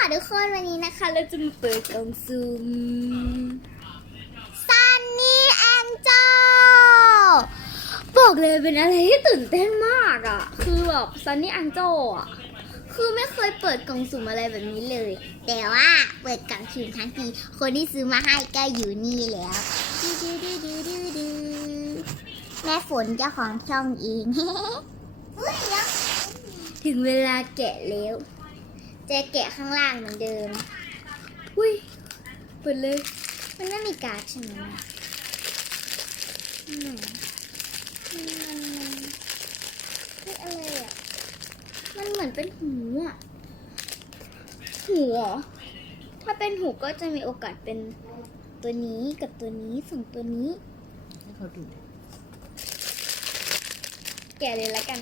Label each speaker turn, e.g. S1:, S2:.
S1: ค่ะทุกคนวันนี้นะคะ เราจะมาเปิดกล่องซูมซันนี่แองเจลบอกเลยเป็นอะไรที่ตื่นเต้นมากอะ่ะ คือแบบซันนี่แองเจลอะ คือไม่เคยเปิดกล่องสุ่มอะไรแบบนี้เลย แต่ว่าเปิดกล่องสุ่มทั้งที คนที่ซื้อมาให้ก็อยู่นี่แล้วดูดูดูดูดูดูแม่ฝนเจ้าของช่องเองถึงเวลาแกะแล้ว จะแกะข้างล่างเหมือนเดิม อุ้ยเปิดเลย มันไม่มีการ์ดใช่ไหมอืมมันมันเฮ้ยอะไรอะ มันเหมือนเป็นหูอะ หูเหรอ ถ้าเป็นหูก็จะมีโอกาสเป็นตัวนี้กับตัวนี้สองตัวนี้
S2: ให้เขาดู
S1: แกะเลยแล้วกัน